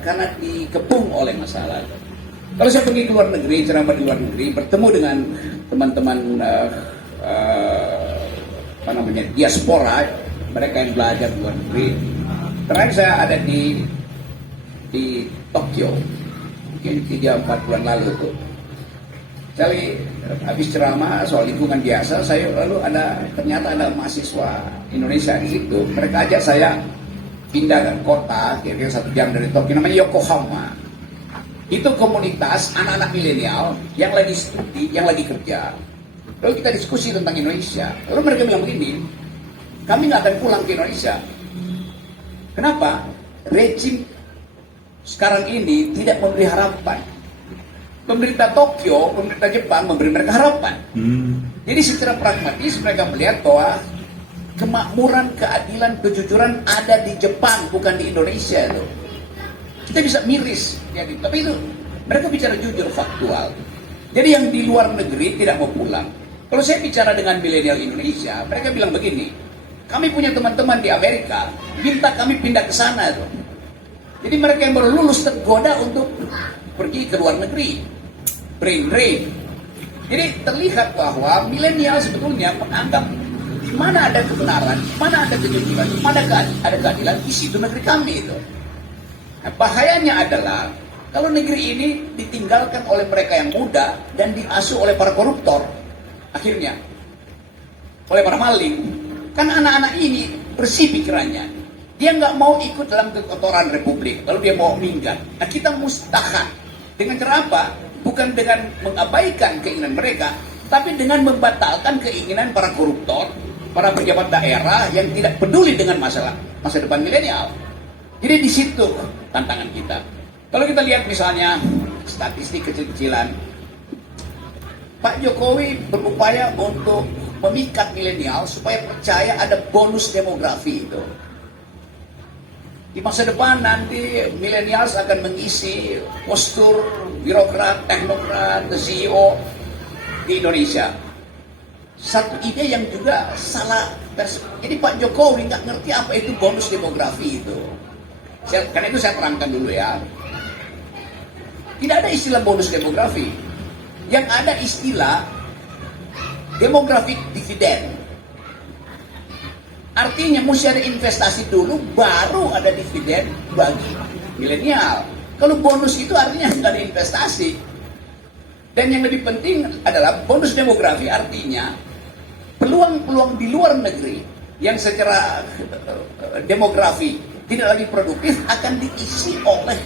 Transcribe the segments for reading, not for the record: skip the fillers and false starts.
karena dikepung oleh masalah. Kalau saya pergi ke luar negeri, ceramah di luar negeri, bertemu dengan teman-teman diaspora, mereka yang belajar di luar negeri. Terakhir saya ada di Tokyo, mungkin 3-4 bulan lalu tuh. Kali habis ceramah soal lingkungan biasa, ternyata ada mahasiswa Indonesia di situ. Mereka ajak saya pindah ke kota, kira-kira 1 jam dari Tokyo, namanya Yokohama. Itu komunitas anak-anak milenial yang lagi studi, yang lagi kerja. Lalu kita diskusi tentang Indonesia. Lalu mereka bilang begini, kami nggak akan pulang ke Indonesia. Kenapa? Rejim sekarang ini tidak memberi harapan. Pemerintah Tokyo, pemerintah Jepang memberi mereka harapan. Jadi secara pragmatis mereka melihat bahwa kemakmuran, keadilan, kejujuran ada di Jepang, bukan di Indonesia itu. Kita bisa miris, ya, tapi itu mereka bicara jujur, faktual. Jadi yang di luar negeri tidak mau pulang. Kalau saya bicara dengan milenial Indonesia, mereka bilang begini, kami punya teman-teman di Amerika, minta kami pindah ke sana tuh. Jadi mereka yang baru lulus tergoda untuk pergi ke luar negeri. Brain drain. Jadi terlihat bahwa milenial sebetulnya menganggap di mana ada kebenaran, mana ada kejujuran, mana ada keadilan, di situ negeri kami itu. Nah, bahayanya adalah kalau negeri ini ditinggalkan oleh mereka yang muda dan diasuh oleh para koruptor, akhirnya oleh para maling. Kan anak-anak ini bersih pikirannya, dia nggak mau ikut dalam kekotoran republik, lalu dia mau minggat. Nah, kita mustahan dengan cara apa? Bukan dengan mengabaikan keinginan mereka, tapi dengan membatalkan keinginan para koruptor, para pejabat daerah yang tidak peduli dengan masa depan milenial. Jadi di situ tantangan kita. Kalau kita lihat misalnya statistik kecil-kecilan, Pak Jokowi berupaya untuk memikat milenial supaya percaya ada bonus demografi itu. Di masa depan nanti milenials akan mengisi postur birokrat, teknokrat, CEO di Indonesia. Satu ide yang juga salah. Jadi Pak Jokowi nggak ngerti apa itu bonus demografi itu. Karena itu saya terangkan dulu ya. Tidak ada istilah bonus demografi. Yang ada istilah demographic dividend. Artinya mesti ada investasi dulu, baru ada dividen bagi milenial. Kalau bonus itu artinya nggak ada investasi. Dan yang lebih penting adalah bonus demografi, artinya peluang-peluang di luar negeri yang secara demografi tidak lagi produktif akan diisi oleh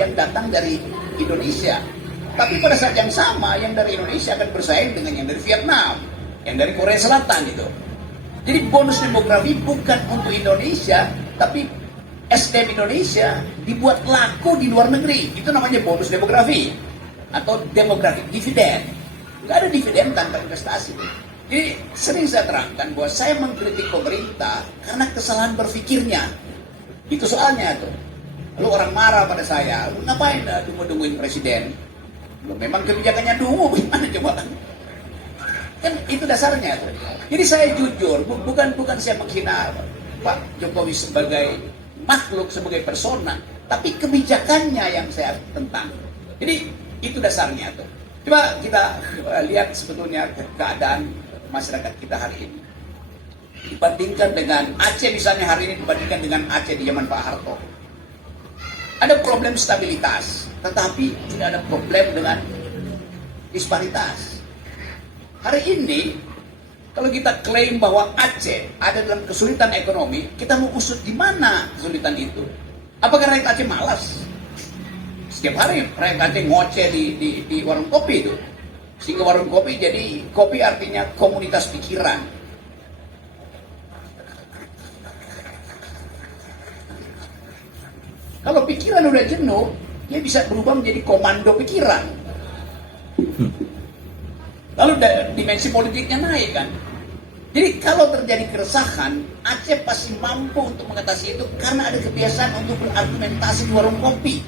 yang datang dari Indonesia. Tapi pada saat yang sama, yang dari Indonesia akan bersaing dengan yang dari Vietnam, yang dari Korea Selatan itu. Jadi bonus demografi bukan untuk Indonesia, tapi SDM Indonesia dibuat laku di luar negeri. Itu namanya bonus demografi atau demographic dividend. Nggak ada dividen tanpa investasi. Jadi sering saya terangkan bahwa saya mengkritik pemerintah karena kesalahan berpikirnya. Itu soalnya tuh. Lalu orang marah pada saya, lu ngapain tunggu-tungguin presiden? Memang kebijakannya dungu, gimana coba? Kan itu dasarnya tuh. Jadi saya jujur, bukan saya menghina Pak Jokowi sebagai makhluk, sebagai persona, tapi kebijakannya yang saya tentang. Jadi itu dasarnya tuh. Coba kita lihat sebetulnya keadaan masyarakat kita hari ini. Dibandingkan dengan Aceh misalnya hari ini, dibandingkan dengan Aceh di zaman Pak Harto. Ada problem stabilitas, tetapi tidak ada problem dengan disparitas. Hari ini, kalau kita klaim bahwa Aceh ada dalam kesulitan ekonomi, kita mau usut di mana kesulitan itu? Apakah rakyat Aceh malas? Setiap hari rakyat Aceh ngoceh di warung kopi itu. Sehingga warung kopi jadi, kopi artinya komunitas pikiran. Kalau pikiran udah jenuh, dia bisa berubah menjadi komando pikiran. Lalu dimensi politiknya naik kan. Jadi kalau terjadi keresahan, Aceh pasti mampu untuk mengatasi itu karena ada kebiasaan untuk berargumentasi di warung kopi.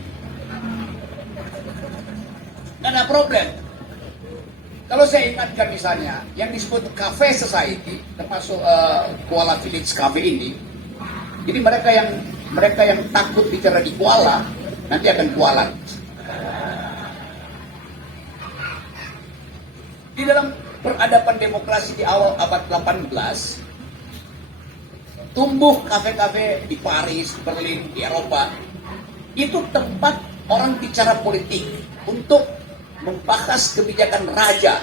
Nggak ada problem. Kalau saya ingatkan misalnya, yang disebut Cafe Society, termasuk Kuala Village Cafe ini, jadi mereka yang takut bicara di Kuala, nanti akan kualat. Di dalam peradaban demokrasi di awal abad 18, tumbuh kafe-kafe di Paris, Berlin, di Eropa. Itu tempat orang bicara politik untuk membahas kebijakan raja.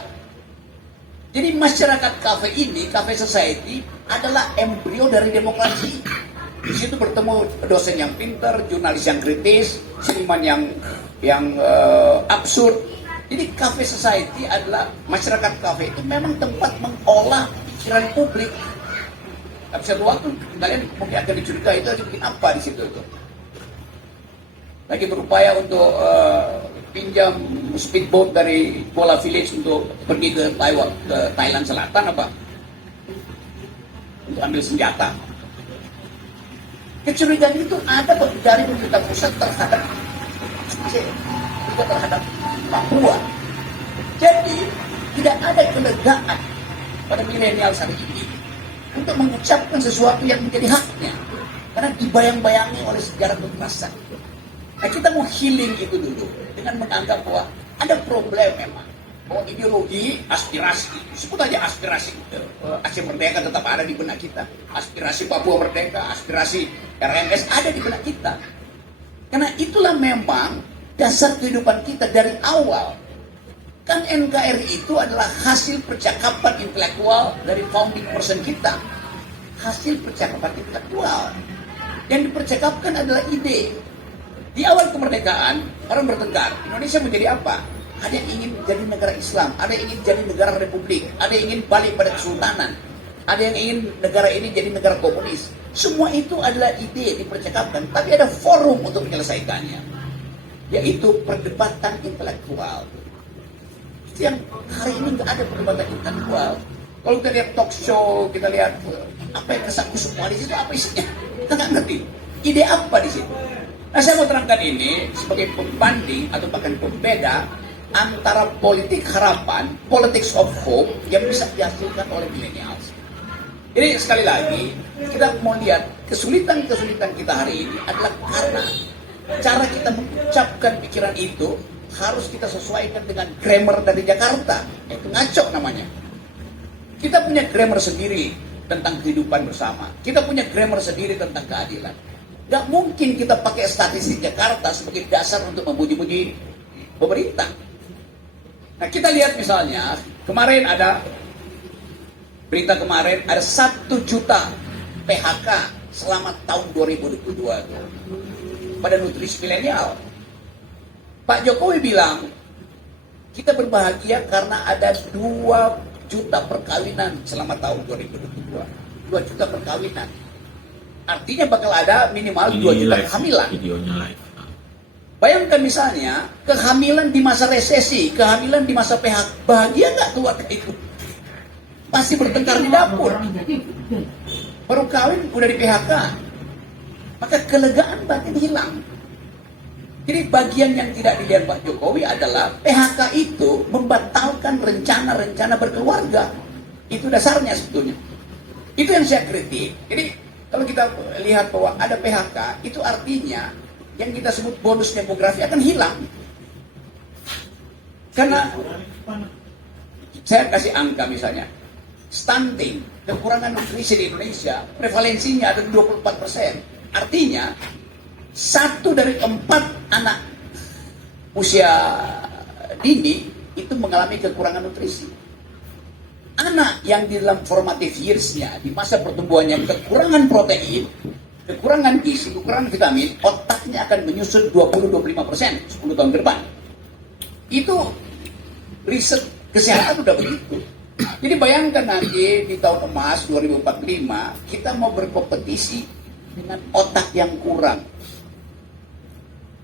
Jadi masyarakat kafe ini, cafe society, adalah embrio dari demokrasi. Di situ bertemu dosen yang pintar, jurnalis yang kritis, seniman yang absurd. Jadi cafe society adalah masyarakat kafe itu memang tempat mengolah pikiran publik. Tapi satu waktu kalian mungkin akan dicurigai itu bikin apa di situ itu. Lagi berupaya untuk pinjam speedboat dari Kuala Village untuk pergi ke Taiwan, ke Thailand Selatan apa? Untuk ambil senjata. Kecurigaan itu ada dari pemerintah pusat terhadap Papua. Jadi tidak ada kelegaan pada milenial saat ini untuk mengucapkan sesuatu yang menjadi haknya, karena dibayang-bayangi oleh sejarah kekerasan. Nah, kita mau healing itu dulu dengan menganggap bahwa ada problem memang, bahwa ideologi, aspirasi, sebut aja aspirasi, Aceh Merdeka tetap ada di benak kita, aspirasi Papua Merdeka, aspirasi RMS ada di benak kita, karena itulah memang dasar kehidupan kita dari awal. Kan NKRI itu adalah hasil percakapan intelektual dari founding person kita. Hasil percakapan intelektual. Yang dipercakapkan adalah ide. Di awal kemerdekaan, orang bertengkar. Indonesia menjadi apa? Ada yang ingin jadi negara Islam, ada yang ingin jadi negara republik, ada yang ingin balik pada kesultanan, ada yang ingin negara ini jadi negara komunis. Semua itu adalah ide dipercakapkan, tapi ada forum untuk menyelesaikannya, yaitu perdebatan intelektual. Itu yang hari ini nggak ada perdebatan intelektual. Kalau kita lihat talk show, kita lihat apa yang kesaku semua di situ, apa isinya? Kita nggak ngerti. Ide apa di situ? Nah, saya mau terangkan ini sebagai pembanding atau bahkan pembeda antara politik harapan, politics of hope yang bisa dihasilkan oleh millennials. Jadi sekali lagi, kita mau lihat kesulitan-kesulitan kita hari ini adalah karena cara kita mengucapkan pikiran itu harus kita sesuaikan dengan grammar dari Jakarta. Itu ngaco namanya. Kita punya grammar sendiri tentang kehidupan bersama. Kita punya grammar sendiri tentang keadilan. Gak mungkin kita pakai statistik Jakarta sebagai dasar untuk memuji-muji pemerintah. Nah, kita lihat misalnya, kemarin ada berita kemarin, ada 1 juta PHK selama tahun 2022 pada nutrisi milenial. Pak Jokowi bilang, kita berbahagia karena ada 2 juta perkawinan selama tahun 2022. 2 juta perkawinan. Artinya bakal ada minimal 2 juta kehamilan. Videonya live. Bayangkan misalnya, kehamilan di masa resesi, kehamilan di masa PHK. Bahagia nggak keluarga itu? Pasti bertengkar di dapur. Baru kawin udah di PHK. Maka kelegaan batin hilang. Jadi bagian yang tidak dilihat Pak Jokowi adalah PHK itu membatalkan rencana-rencana berkeluarga. Itu dasarnya sebetulnya. Itu yang saya kritik. Jadi kalau kita lihat bahwa ada PHK, itu artinya yang kita sebut bonus demografi akan hilang. Karena saya kasih angka misalnya, stunting, kekurangan nutrisi di Indonesia, prevalensinya ada 24%. Artinya 1 dari 4 anak usia dini itu mengalami kekurangan nutrisi. Anak yang di dalam formative years-nya, di masa pertumbuhannya kekurangan protein, kekurangan gizi, kekurangan vitamin, otaknya akan menyusut 20-25% 10 tahun ke depan. Itu riset kesehatan udah begitu. Jadi bayangkan nanti di tahun emas 2045 kita mau berkompetisi dengan otak yang kurang.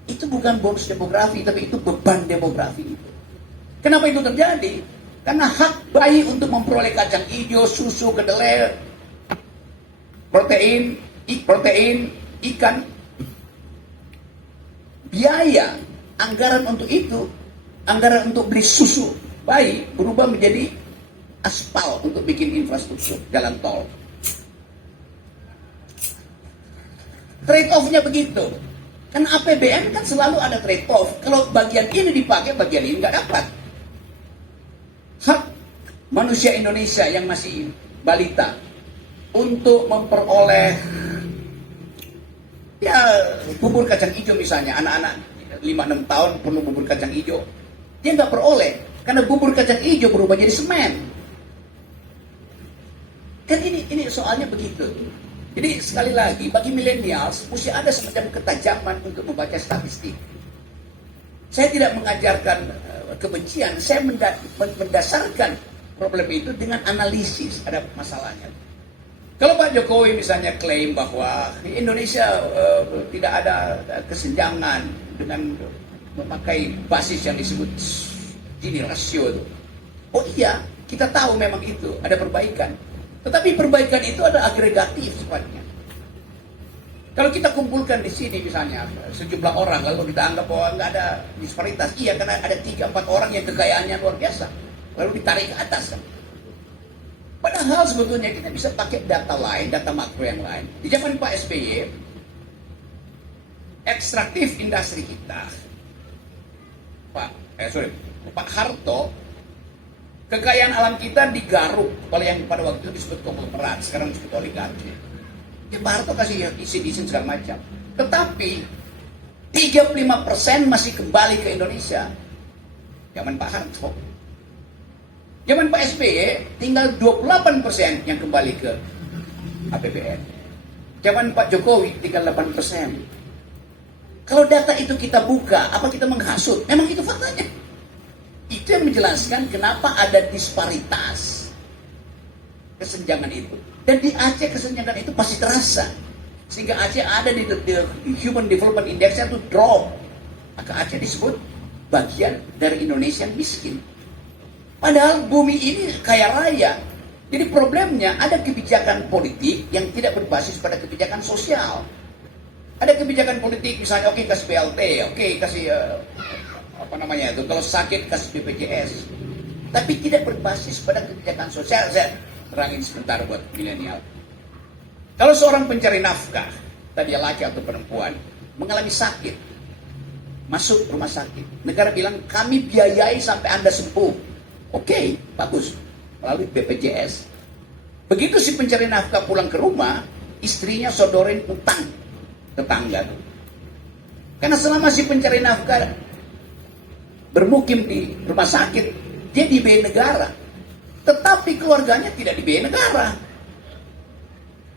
Itu bukan bonus demografi, tapi itu beban demografi itu. Kenapa itu terjadi? Karena hak bayi untuk memperoleh kacang hijau, susu, kedelai, protein, ikan, biaya, anggaran untuk itu, anggaran untuk beli susu bayi berubah menjadi aspal untuk bikin infrastruktur jalan tol. Trade off-nya begitu. Kan APBN kan selalu ada trade off. Kalau bagian ini dipakai, bagian ini nggak dapat. Hak manusia Indonesia yang masih balita untuk memperoleh ya bubur kacang hijau misalnya, anak-anak 5-6 tahun perlu bubur kacang hijau, dia nggak peroleh karena bubur kacang hijau berubah jadi semen. Kan ini soalnya begitu. Jadi sekali lagi bagi millennials mesti ada semacam ketajaman untuk membaca statistik. Saya tidak mengajarkan kebencian, saya mendasarkan problem itu dengan analisis ada masalahnya. Kalau Pak Jokowi misalnya klaim bahwa di Indonesia tidak ada kesenjangan dengan memakai basis yang disebut Gini rasio itu. Oh iya, kita tahu memang itu ada perbaikan. Tetapi perbaikan itu ada agregatif sifatnya. Kalau kita kumpulkan di sini misalnya sejumlah orang, lalu kita anggap bahwa nggak ada disparitas, iya karena ada 3-4 orang yang kekayaannya luar biasa, lalu ditarik ke atas. Padahal sebetulnya kita bisa pakai data lain, data makro yang lain. Di zaman Pak SBY, ekstraktif industri kita, Pak Harto, kekayaan alam kita digaruk oleh yang pada waktu itu disebut konglomerat, sekarang disebut oligarki. Ya Pak Harto kasih izin segala macam. Tetapi 35% masih kembali ke Indonesia. Zaman Pak Harto. Zaman Pak SBY tinggal 28% yang kembali ke APBN. Zaman Pak Jokowi tinggal 8%. Kalau data itu kita buka, apa kita menghasut? Memang itu faktanya. Itu yang menjelaskan kenapa ada disparitas kesenjangan itu. Dan di Aceh kesenjangan itu pasti terasa. Sehingga Aceh ada di Human Development Index itu drop. Maka Aceh disebut bagian dari Indonesia yang miskin. Padahal bumi ini kaya raya. Jadi problemnya ada kebijakan politik yang tidak berbasis pada kebijakan sosial. Ada kebijakan politik misalnya oke, kasih BLT, oke, kasih kalau sakit kasih BPJS. Tapi tidak berbasis pada kebijakan sosial. Saya terangin sebentar buat milenial. Kalau seorang pencari nafkah, tadi laki atau perempuan, mengalami sakit, masuk rumah sakit, negara bilang kami biayai sampai Anda sembuh. Oke, bagus, melalui BPJS. Begitu si pencari nafkah pulang ke rumah, istrinya sodorin utang tetangga. Karena selama si pencari nafkah bermukim di rumah sakit, dia dibiayai negara. Tetapi keluarganya tidak dibiayai negara.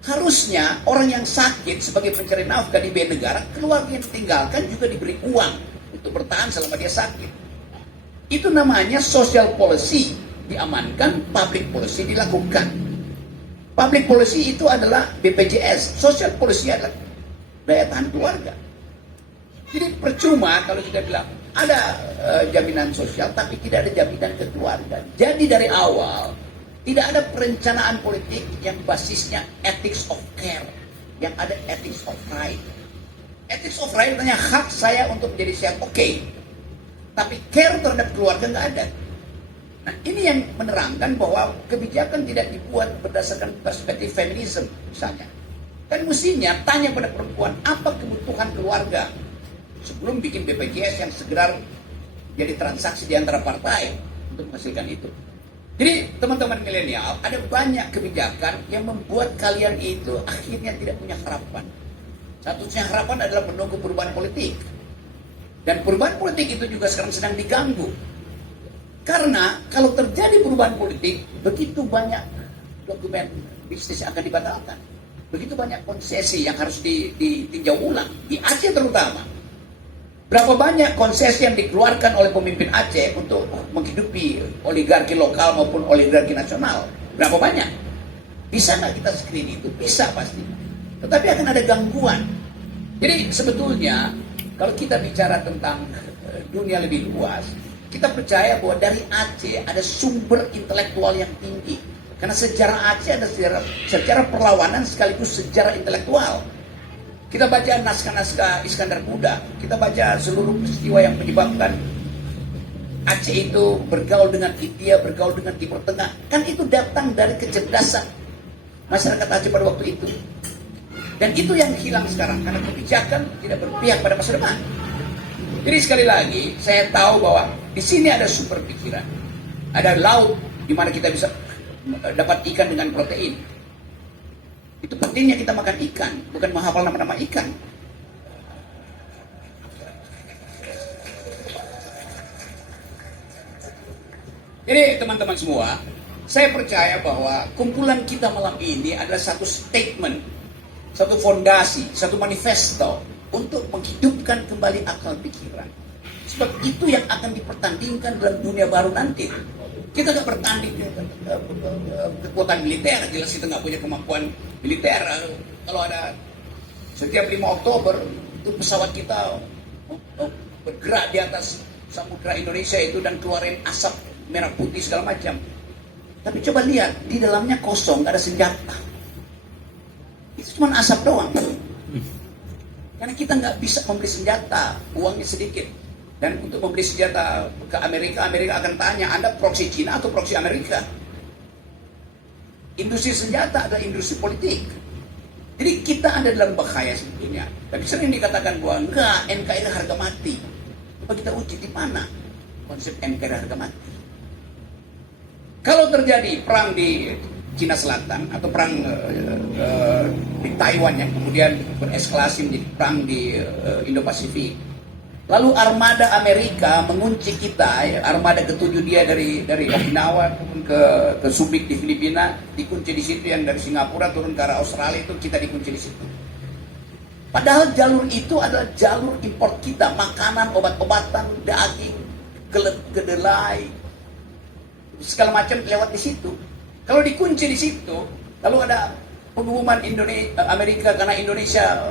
Harusnya orang yang sakit sebagai pencari nafkah dibiayai negara, keluarga yang ditinggalkan juga diberi uang untuk bertahan selama dia sakit. Itu namanya social policy diamankan, public policy dilakukan. Public policy itu adalah BPJS, social policy adalah daya tahan keluarga. Jadi percuma kalau kita bilang ada jaminan sosial tapi tidak ada jaminan ke keluarga. Jadi dari awal tidak ada perencanaan politik yang basisnya ethics of care, yang ada ethics of right. Ethics of right artinya hak saya untuk menjadi sehat, oke. Tapi care terhadap keluarga nggak ada. Nah ini yang menerangkan bahwa kebijakan tidak dibuat berdasarkan perspektif feminisme misalnya. Kan mestinya tanya pada perempuan apa kebutuhan keluarga sebelum bikin BPJS yang segera jadi transaksi di antara partai untuk menghasilkan itu. Jadi teman-teman milenial, ada banyak kebijakan yang membuat kalian itu akhirnya tidak punya harapan. Satu-satunya harapan adalah menunggu perubahan politik. Dan perubahan politik itu juga sekarang sedang diganggu. Karena kalau terjadi perubahan politik, begitu banyak dokumen bisnis yang akan dibatalkan. Begitu banyak konsesi yang harus ditinjau ulang. Di Aceh terutama. Berapa banyak konsesi yang dikeluarkan oleh pemimpin Aceh untuk menghidupi oligarki lokal maupun oligarki nasional? Berapa banyak? Bisa nggak kita screen itu? Bisa pasti. Tetapi akan ada gangguan. Jadi sebetulnya kalau kita bicara tentang dunia lebih luas, kita percaya bahwa dari Aceh ada sumber intelektual yang tinggi. Karena sejarah Aceh ada sejarah perlawanan sekaligus sejarah intelektual. Kita baca naskah-naskah Iskandar Muda, kita baca seluruh peristiwa yang menyebabkan Aceh itu bergaul dengan India, bergaul dengan Timur Tengah. Kan itu datang dari kecerdasan masyarakat Aceh pada waktu itu. Dan itu yang hilang sekarang karena kebijakan tidak berpihak pada masa depan. Jadi sekali lagi saya tahu bahwa di sini ada super pikiran, ada laut di mana kita bisa dapat ikan dengan protein. Itu pentingnya kita makan ikan, bukan menghafal nama-nama ikan. Jadi teman-teman semua, saya percaya bahwa kumpulan kita malam ini adalah satu statement, satu fondasi, satu manifesto untuk menghidupkan kembali akal pikiran. Sebab itu yang akan dipertandingkan dalam dunia baru nanti. Kita nggak bertanding kekuatan militer, jelas kita nggak punya kemampuan militer. Kalau ada setiap 5 Oktober itu pesawat kita bergerak di atas samudra Indonesia itu dan keluarin asap merah putih segala macam. Tapi coba lihat, di dalamnya kosong, nggak ada senjata. Itu cuma asap doang. Karena kita nggak bisa membeli senjata, uangnya sedikit. Dan untuk membeli senjata ke Amerika, Amerika akan tanya, Anda proksi Cina atau proksi Amerika? Industri senjata adalah industri politik. Jadi kita ada dalam bahaya sebetulnya. Tapi sering dikatakan bahwa enggak, NKRI harga mati. Coba kita uji di mana konsep NKRI harga mati. Kalau terjadi perang di Cina Selatan atau perang di Taiwan yang kemudian bereskalasi menjadi perang di Indo-Pasifik, lalu armada Amerika mengunci kita, armada ketujuh dia dari Okinawa turun ke Subic di Filipina, dikunci di situ, yang dari Singapura turun ke arah Australia itu kita dikunci di situ. Padahal jalur itu adalah jalur impor kita, makanan, obat-obatan, daging, kedelai, segala macam lewat di situ. Kalau dikunci di situ, lalu ada pengumuman Amerika karena Indonesia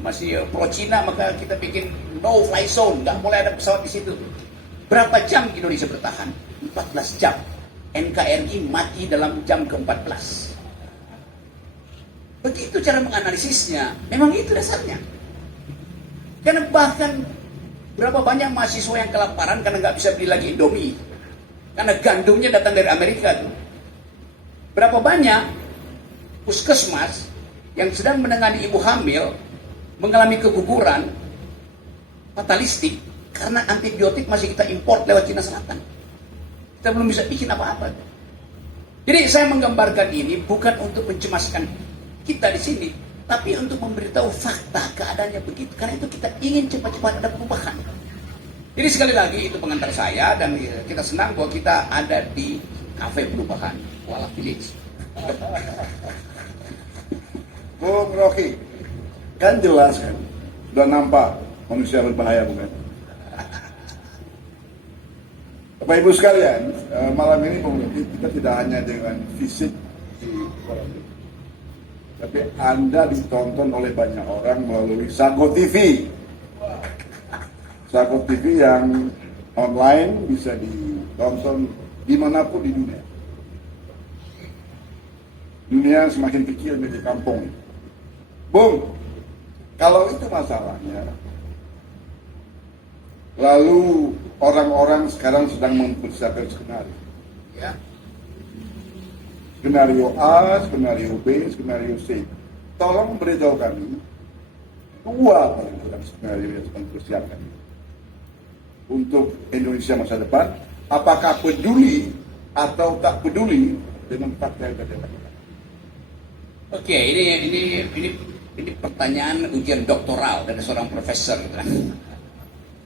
masih pro Cina, maka kita bikin no fly zone, nggak boleh ada pesawat di situ. Berapa jam Indonesia bertahan? 14 jam. NKRI mati dalam jam ke-14. Begitu cara menganalisisnya. Memang itu dasarnya. Karena bahkan berapa banyak mahasiswa yang kelaparan karena nggak bisa beli lagi Indomie. Karena gandumnya datang dari Amerika tuh. Berapa banyak puskesmas yang sedang menangani ibu hamil mengalami keguguran fatalistik karena antibiotik masih kita import lewat Cina Selatan. Kita belum bisa bikin apa-apa. Jadi saya menggambarkan ini bukan untuk mencemaskan kita di sini, tapi untuk memberitahu fakta keadaannya begitu. Karena itu kita ingin cepat-cepat ada perubahan. Jadi sekali lagi itu pengantar saya, dan kita senang bahwa kita ada di Cafe Perubahan Kuala Village. Bung Rocky, kan jelas kan, udah nampak manusia berbahaya bukan? Bapak Ibu sekalian, malam ini kita tidak hanya dengan fisik di Kuala Village, tapi Anda ditonton oleh banyak orang melalui Sago TV. Sago TV yang online bisa ditonton dimanapun di dunia. Dunia semakin kecil menjadi kampung. Bung, kalau itu masalahnya, lalu orang-orang sekarang sedang mempersiapkan skenario. Ya. Skenario A, skenario B, skenario C. Tolong beritahu kami dua paling dalam skenario yang sedang dipersiapkan untuk Indonesia masa depan. Apakah peduli atau tak peduli dengan fakta yang terjadi? Oke, ini pertanyaan ujian doktoral dari seorang profesor.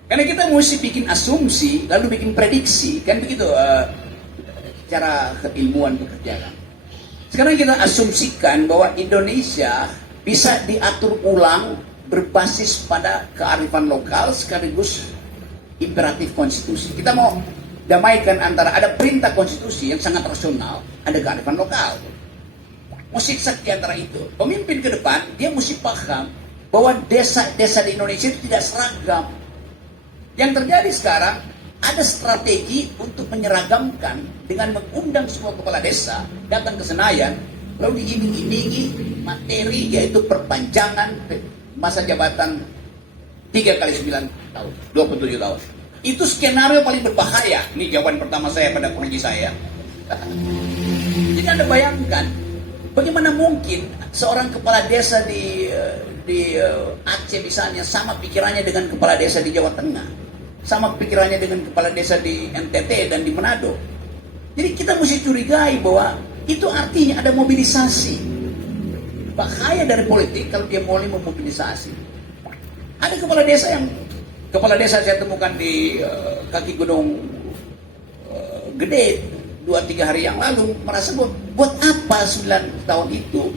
Karena kita mesti bikin asumsi, lalu bikin prediksi, kan begitu cara keilmuan bekerja kan. Sekarang kita asumsikan bahwa Indonesia bisa diatur ulang berbasis pada kearifan lokal sekaligus imperatif konstitusi. Kita mau damaikan antara ada perintah konstitusi yang sangat rasional, ada kearifan lokal. Mesti di antara itu. Pemimpin ke depan, dia mesti paham bahwa desa-desa di Indonesia itu tidak seragam. Yang terjadi sekarang, ada strategi untuk menyeragamkan dengan mengundang semua kepala desa datang ke Senayan, lalu diiming-imingi materi yaitu perpanjangan masa jabatan 3 kali 9 tahun, 27 tahun. Itu skenario paling berbahaya. Ini jawaban pertama saya pada kunci saya. Jadi Anda bayangkan, Bagaimana mungkin seorang kepala desa di Aceh misalnya sama pikirannya dengan kepala desa di Jawa Tengah, sama pikirannya dengan kepala desa di NTT dan di Manado. Jadi kita mesti curigai bahwa itu artinya ada mobilisasi. Bahaya dari politik kalau dia mulai memobilisasi. Ada kepala desa saya temukan di kaki gunung gede 2-3 hari yang lalu merasa buat apa 9 tahun itu?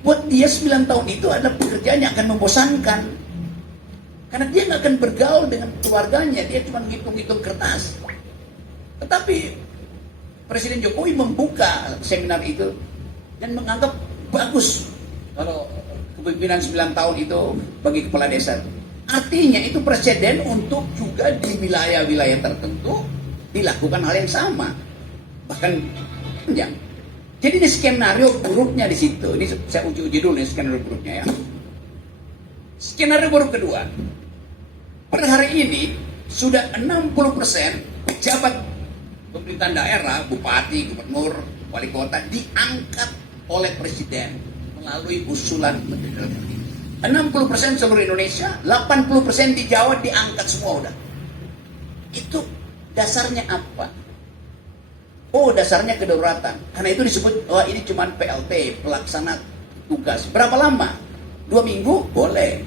Buat dia 9 tahun itu adalah pekerjaan yang akan membosankan. Karena dia nggak akan bergaul dengan keluarganya, dia cuma ngitung-ngitung kertas. Tetapi Presiden Jokowi membuka seminar itu dan menganggap bagus kalau kepemimpinan 9 tahun itu bagi kepala desa. Artinya itu presiden untuk juga di wilayah-wilayah tertentu dilakukan hal yang sama. Bahkan panjang. Jadi di skenario buruknya di situ. Ini saya uji dulu nih skenario buruknya ya. Skenario buruk kedua. Per hari ini sudah 60% pejabat pemerintahan daerah, bupati, gubernur, wali kota diangkat oleh presiden melalui usulan menteri dalam negeri. 60% seluruh Indonesia, 80% di Jawa diangkat semua udah. Itu dasarnya apa? Oh, dasarnya kedaulatan. Karena itu disebut, wah ini cuma PLT, pelaksana tugas. Berapa lama? 2 minggu? Boleh.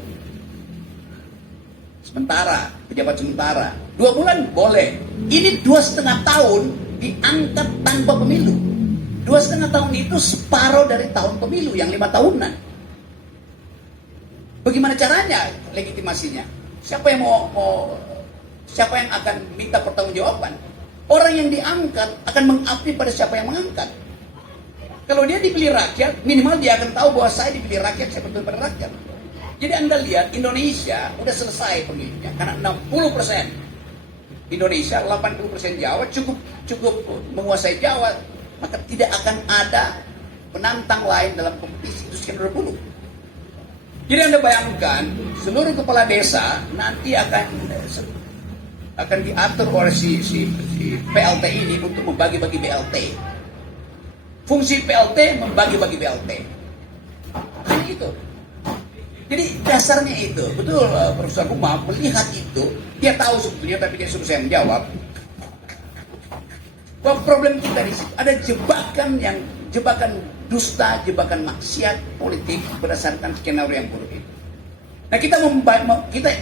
Sementara, pejabat sementara. 2 bulan? Boleh. Ini 2,5 tahun diangkat tanpa pemilu. 2,5 tahun itu separuh dari tahun pemilu yang 5 tahunan. Bagaimana caranya legitimasinya? Siapa yang siapa yang akan minta pertanggungjawaban? Orang yang diangkat akan mengabdi pada siapa yang mengangkat. Kalau dia dipilih rakyat, minimal dia akan tahu bahwa saya dipilih rakyat, saya betul pada rakyat. Jadi Anda lihat Indonesia udah selesai pemilihnya karena 60% Indonesia, 80% Jawa cukup menguasai Jawa, maka tidak akan ada penantang lain dalam kompetisi. Itu skenario buruk. Jadi Anda bayangkan seluruh kepala desa nanti akan diatur oleh si PLT ini untuk membagi-bagi BLT. Fungsi PLT membagi-bagi BLT. Hanya itu. Jadi dasarnya itu, betul Profesor Umar melihat itu, dia tahu sebetulnya tapi dia suruh saya menjawab. Bahwa problem kita di situ ada jebakan dusta, jebakan maksiat politik berdasarkan skenario yang buruk itu. Nah kita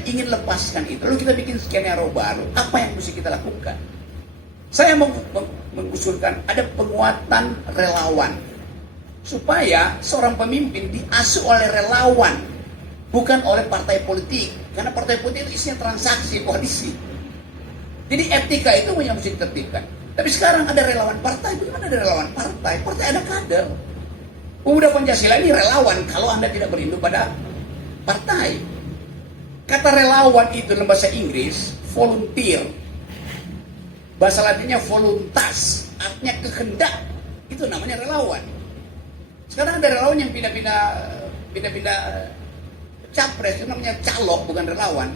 ingin lepaskan itu, lalu kita bikin skenario baru. Apa yang mesti kita lakukan? Saya mengusulkan ada penguatan relawan supaya seorang pemimpin diasuh oleh relawan, bukan oleh partai politik. Karena partai politik itu isinya transaksi, koalisi. Jadi etika itu yang mesti ditertibkan. Tapi sekarang ada relawan partai. Bagaimana ada relawan partai? Partai ada kader. Pemuda Pancasila ini relawan kalau Anda tidak berinduk pada partai. Kata relawan itu dalam bahasa Inggris volunteer. Bahasa Latinnya voluntas, artinya kehendak. Itu namanya relawan. Sekarang ada relawan yang pindah-pindah capres, itu namanya calok, bukan relawan.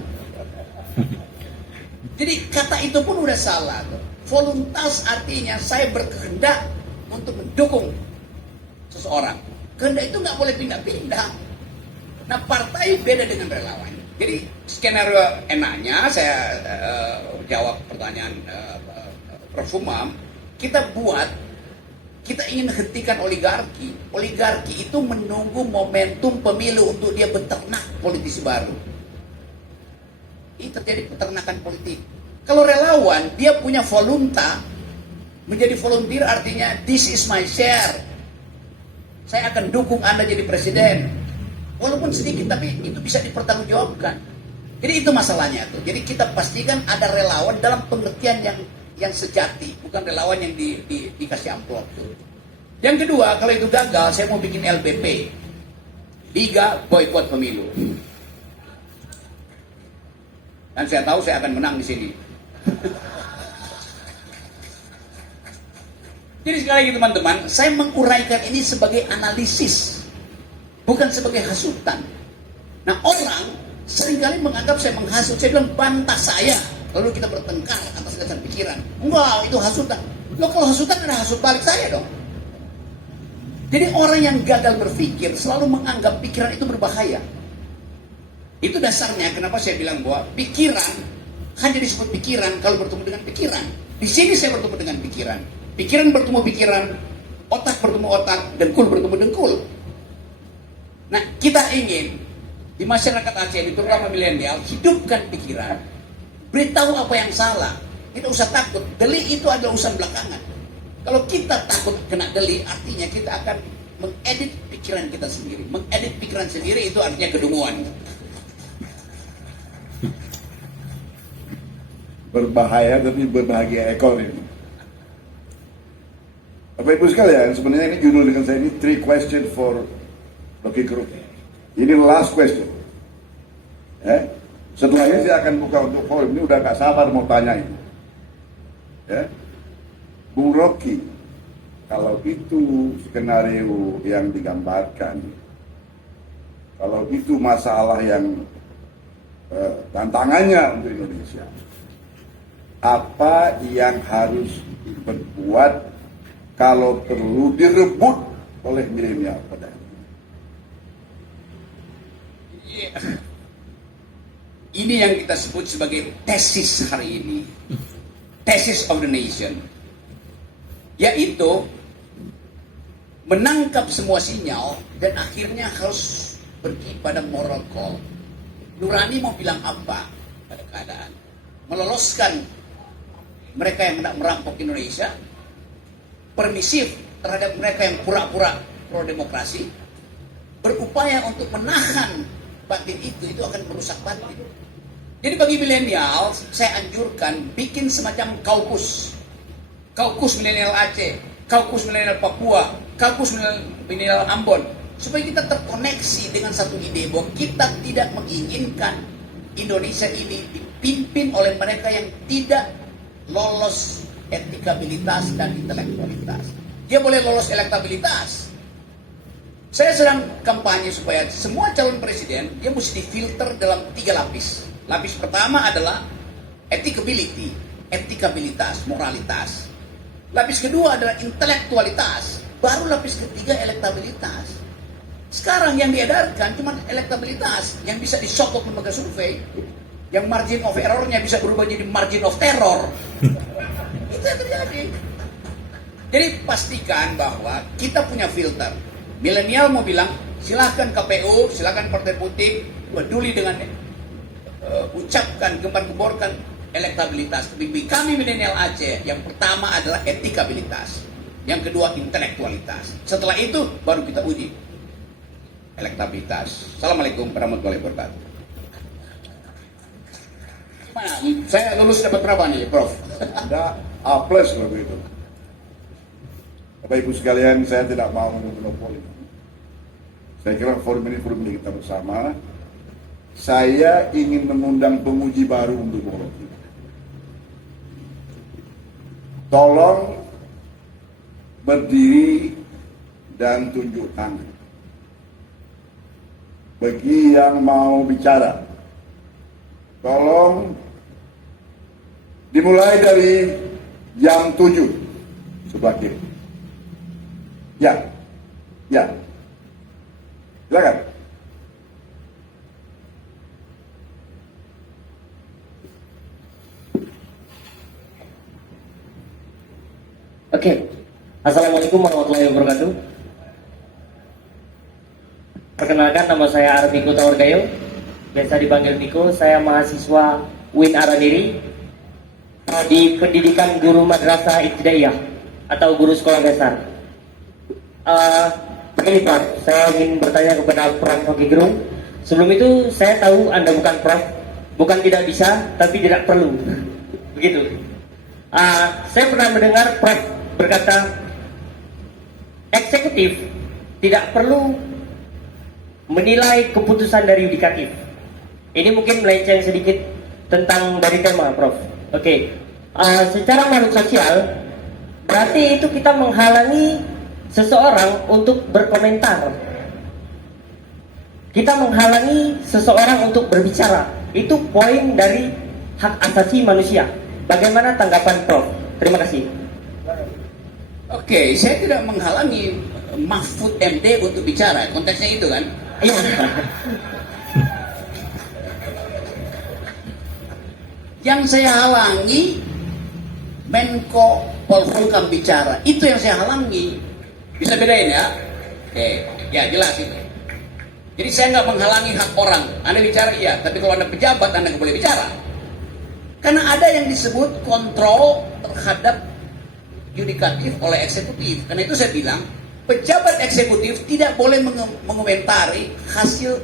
Jadi kata itu pun udah salah. Voluntas artinya saya berkehendak untuk mendukung seseorang. Kehendak itu nggak boleh pindah-pindah. Nah partai beda dengan relawan. Jadi skenario enaknya saya jawab pertanyaan Prof. Umam. Kita ingin hentikan oligarki. Oligarki itu menunggu momentum pemilu untuk dia beternak politisi baru. Ini terjadi peternakan politik. Kalau relawan, dia punya volunta. Menjadi volunteer artinya this is my share. Saya akan dukung Anda jadi presiden. Walaupun sedikit, tapi itu bisa dipertanggungjawabkan. Jadi itu masalahnya tuh. Jadi kita pastikan ada relawan dalam pengertian yang sejati, bukan relawan yang dikasih amplop tuh. Yang kedua, kalau itu gagal, saya mau bikin LBP, Liga Boykot Pemilu. Dan saya tahu saya akan menang di sini. Jadi sekali lagi teman-teman, saya menguraikan ini sebagai analisis, bukan sebagai hasutan. Nah orang seringkali menganggap saya menghasut. Saya bilang bantah saya, lalu kita bertengkar atas dasar pikiran. Enggak, itu hasutan. Loh kalau hasutan ada hasut balik saya dong. Jadi orang yang gagal berpikir selalu menganggap pikiran itu berbahaya. Itu dasarnya kenapa saya bilang bahwa pikiran hanya disebut pikiran kalau bertemu dengan pikiran. Di sini saya bertemu dengan pikiran. Pikiran bertemu pikiran, otak bertemu otak, dengkul bertemu dengkul. Nah, kita ingin di masyarakat Aceh ini, terutama milenial, hidupkan pikiran, beritahu apa yang salah. Tidak usah takut. Delik itu adalah urusan belakangan. Kalau kita takut kena delik, artinya kita akan mengedit pikiran kita sendiri. Mengedit pikiran sendiri itu artinya kedunguan. Berbahaya tapi berbahagia ekor ini. Bapak Ibu sekalian, sebenarnya ini judul dengan saya ini 3 question for Rocky Group. Ini last question. Setelahnya saya akan buka untuk forum. Ini udah gak sabar mau tanya ini. Bung Rocky, kalau itu skenario yang digambarkan, kalau itu masalah yang tantangannya untuk Indonesia, apa yang harus diperbuat kalau perlu direbut oleh milenial pada ini yang kita sebut sebagai tesis hari ini, tesis of the nation, yaitu menangkap semua sinyal dan akhirnya harus pergi pada moral call. Nurani mau bilang apa pada keadaan? Meloloskan mereka yang hendak merampok Indonesia, permisif terhadap mereka yang pura-pura pro demokrasi, berupaya untuk menahan batin itu akan merusak batin. Jadi bagi milenial, saya anjurkan bikin semacam kaukus milenial Aceh, kaukus milenial Papua, kaukus milenial Ambon, supaya kita terkoneksi dengan satu ide bahwa kita tidak menginginkan Indonesia ini dipimpin oleh mereka yang tidak lolos etikabilitas dan intelektualitas. Dia boleh lolos elektabilitas. Saya sedang kampanye supaya semua calon presiden dia mesti difilter dalam 3 lapis. Lapis pertama adalah etikability, etikabilitas, moralitas. Lapis kedua adalah intelektualitas. Baru lapis ketiga elektabilitas. Sekarang yang diedarkan cuma elektabilitas yang bisa disokok lembaga survei, yang margin of errornya bisa berubah jadi margin of terror. Itu yang terjadi. Jadi pastikan bahwa kita punya filter. Milenial mau bilang silahkan KPU, silahkan partai politik peduli dengan ucapkan, gembar-gemborkan elektabilitas. Tapi kami milenial Aceh yang pertama adalah etikabilitas, yang kedua intelektualitas. Setelah itu baru kita uji elektabilitas. Assalamualaikum warahmatullahi wabarakatuh. Saya lulus dapat berapa nih, Prof? Anda A+ loh begitu. Bapak Ibu sekalian, saya tidak mau monopoli. Saya kira forum ini forum milik kita bersama. Saya ingin mengundang penguji baru untuk Bung Rocky. Tolong berdiri dan tunjuk tangan. Bagi yang mau bicara, tolong dimulai dari jam 7 sebelah kiri. Ya. Silakan. Oke. Assalamualaikum warahmatullahi wabarakatuh. Perkenalkan, nama saya Arviko Tawargayo, biasa dipanggil Niko. Saya mahasiswa UIN Aradiri di pendidikan guru madrasah ibtidaiyah atau guru sekolah dasar. Begini Prof, saya ingin bertanya kepada Prof Rocky Gerung. Sebelum itu saya tahu Anda bukan Prof, bukan tidak bisa, tapi tidak perlu. Begitu. Saya pernah mendengar Prof berkata, eksekutif tidak perlu menilai keputusan dari yudikatif. Ini mungkin melenceng sedikit tentang dari tema, Prof. Oke. Secara makhluk sosial, berarti itu kita menghalangi seseorang untuk berkomentar. Kita menghalangi seseorang untuk berbicara. Itu poin dari hak asasi manusia. Bagaimana tanggapan Prof? Terima kasih. Oke, saya tidak menghalangi Mahfud MD untuk bicara, konteksnya itu kan? Iya. Yang saya halangi Menko Polhukam bicara, itu yang saya halangi. Bisa bedain ya? Oke, ya jelas itu. Jadi saya nggak menghalangi hak orang. Anda bicara iya, tapi kalau Anda pejabat Anda nggak boleh bicara. Karena ada yang disebut kontrol terhadap yudikatif oleh eksekutif. Karena itu saya bilang, pejabat eksekutif tidak boleh mengomentari hasil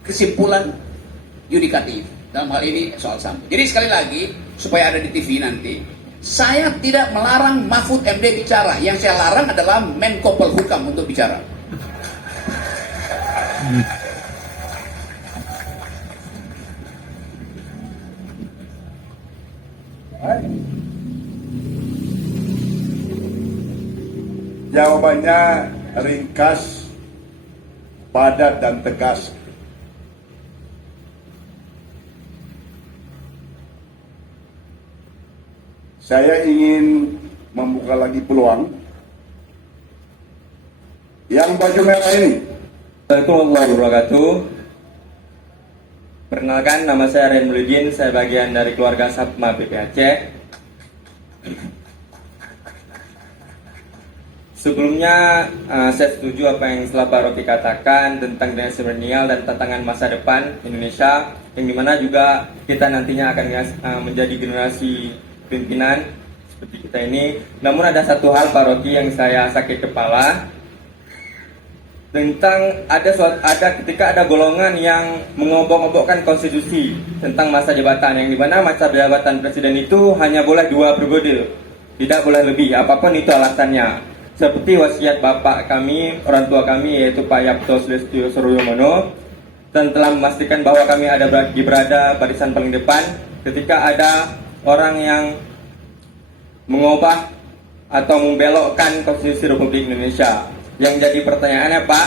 kesimpulan yudikatif. Dalam hal ini soal Sambo. Jadi sekali lagi, supaya ada di TV nanti, saya tidak melarang Mahfud MD bicara. Yang saya larang adalah Menko Polhukam untuk bicara. Jawabannya ringkas, padat dan tegas. Saya ingin membuka lagi peluang yang baju merah ini. Assalamualaikum warahmatullahi wabarakatuh. Perkenalkan, nama saya Ren Mulidin, saya bagian dari keluarga Sapma PPAC. Sebelumnya, saya setuju apa yang telah Pak Rocky katakan tentang generasi milenial dan tantangan masa depan Indonesia, yang dimana juga kita nantinya akan menjadi generasi pimpinan seperti kita ini. Namun ada satu hal Pak Rocky yang saya sakit kepala, tentang ada ketika ada golongan yang mengobok-obokkan konstitusi tentang masa jabatan, yang dimana masa jabatan presiden itu hanya boleh 2 periode, tidak boleh lebih, apapun itu alasannya. Seperti wasiat bapak kami, orang tua kami, yaitu Pak Yapto Sulistyo Suryomono, dan telah memastikan bahwa kami ada berada barisan paling depan ketika ada orang yang mengubah atau membelokkan konstitusi Republik Indonesia. Yang jadi pertanyaannya, Pak,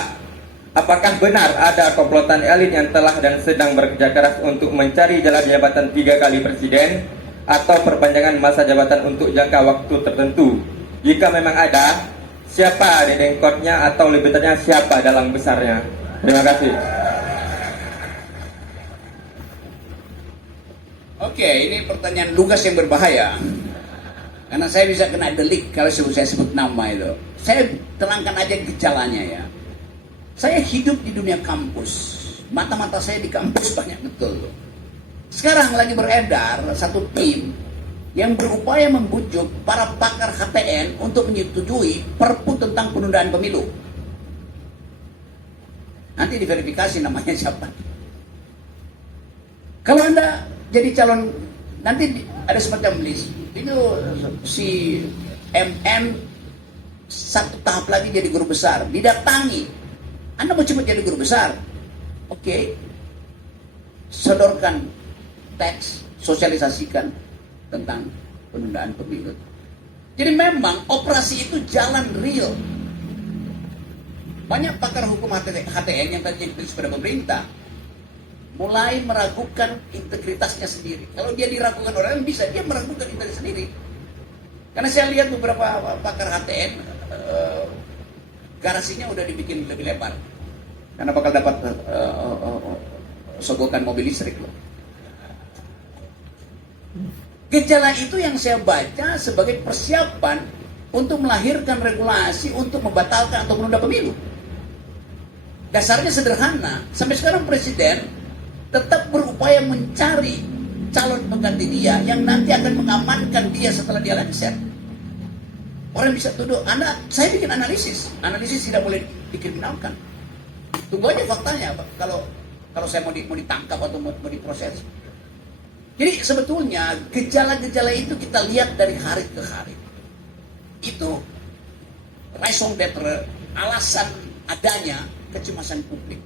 apakah benar ada komplotan elit yang telah dan sedang bekerja keras untuk mencari jalan jabatan 3 kali presiden atau perpanjangan masa jabatan untuk jangka waktu tertentu? Jika memang ada, siapa dedengkotnya atau lebih tepatnya siapa dalang besarnya? Terima kasih. Oke, ini pertanyaan lugas yang berbahaya. Karena saya bisa kena delik kalau saya sebut nama itu. Saya terangkan aja gejalanya ya. Saya hidup di dunia kampus. Mata-mata saya di kampus banyak betul. Sekarang lagi beredar satu tim yang berupaya membujuk para pakar HTN untuk menyetujui Perpu tentang penundaan pemilu. Nanti diverifikasi namanya siapa. Kalau Anda jadi calon, nanti ada semacam list. Itu si MM 1 tahap lagi jadi guru besar, didatangi. Anda mau cepat jadi guru besar? Oke. Sodorkan teks, sosialisasikan tentang penundaan pemilu. Jadi memang operasi itu jalan real. Banyak pakar hukum HTN yang tadinya kritis pada pemerintah mulai meragukan integritasnya sendiri. Kalau dia diragukan orang, bisa dia meragukan integritas sendiri. Karena saya lihat beberapa pakar HTN, garasinya udah dibikin lebih lebar. Karena bakal dapat sogokan mobil listrik loh. Gejala itu yang saya baca sebagai persiapan untuk melahirkan regulasi untuk membatalkan atau menunda pemilu. Dasarnya sederhana. Sampai sekarang presiden tetap berupaya mencari calon pengganti dia yang nanti akan mengamankan dia setelah dia lengser. Orang bisa tuduh, saya bikin analisis tidak boleh dikriminalkan. Tunggu aja faktanya, Pak. Kalau saya mau ditangkap atau mau diproses. Jadi sebetulnya gejala-gejala itu kita lihat dari hari ke hari. Itu raison d'être, alasan adanya kecemasan publik.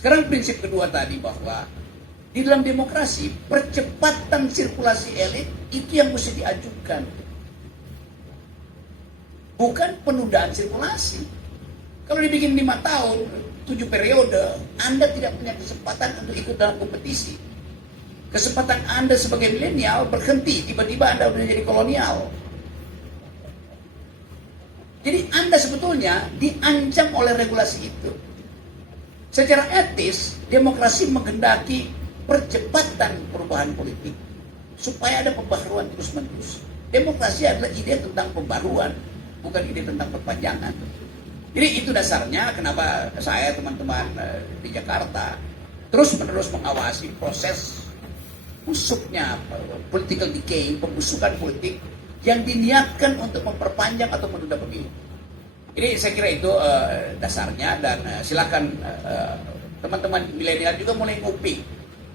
Sekarang prinsip kedua tadi bahwa di dalam demokrasi percepatan sirkulasi elit itu yang mesti diajukan. Bukan penundaan sirkulasi. Kalau dibikin 5 tahun, 7 periode, Anda tidak punya kesempatan untuk ikut dalam kompetisi. Kesempatan Anda sebagai milenial berhenti, tiba-tiba Anda sudah jadi kolonial. Jadi Anda sebetulnya diancam oleh regulasi itu. Secara etis, demokrasi menghendaki percepatan perubahan politik supaya ada pembaharuan terus-menerus. Demokrasi adalah ide tentang pembaruan, bukan ide tentang perpanjangan. Jadi itu dasarnya kenapa saya, teman-teman di Jakarta, terus-menerus mengawasi proses busuknya political decay, pembusukan politik yang diniatkan untuk memperpanjang atau menunda pemilu. Jadi saya kira itu dasarnya, dan silakan teman-teman milenial juga mulai nguping